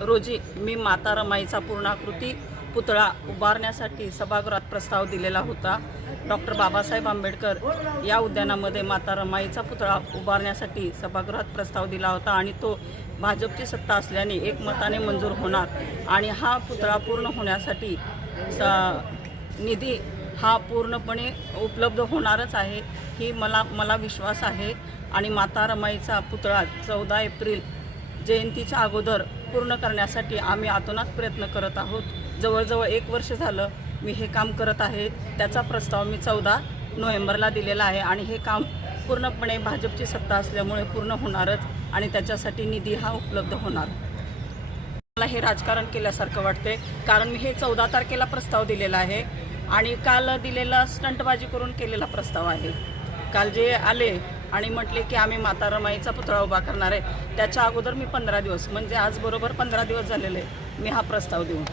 रोजी मी माता रमाईचा पूर्णाकृती पुतळा उभारण्यासाठी सभागृहात प्रस्ताव दिलेला होता. डॉक्टर बाबासाहेब आंबेडकर या उद्यानामध्ये माता रमाईचा पुतळा उभारण्यासाठी सभागृहात प्रस्ताव दिला होता आणि तो भाजपची सत्ता असल्याने एकमताने मंजूर होणार आणि हा पुतळा पूर्ण होण्यासाठी स निधी हा पूर्णपणे उपलब्ध होणारच आहे ही मला मला विश्वास आहे. आणि माता रमाईचा पुतळा चौदा एप्रिल जयंतीच्या अगोदर पूर्ण करण्यासाठी आम्ही आतोनात प्रयत्न करत आहोत. जवळजवळ एक वर्ष झालं मी हे काम करत आहे. त्याचा प्रस्ताव मी चौदा नोव्हेंबरला दिलेला आहे आणि हे काम पूर्णपणे भाजपची सत्ता असल्यामुळे पूर्ण होणारच आणि त्याच्यासाठी निधी हा उपलब्ध होणार. मला हे राजकारण केल्यासारखं वाटते. कारण मी हे चौदा तारखेला प्रस्ताव दिलेला आहे आणि काल दिलेला स्टंटबाजी करून केलेला प्रस्ताव आहे. काल जे आले आणि म्हटले की आम्ही माता रमाईचा पुतळा उभा करणार आहे. त्याच्या अगोदर मी पंधरा दिवस म्हणजे आज बरोबर पंधरा दिवस झालेले मी हा प्रस्ताव देऊन.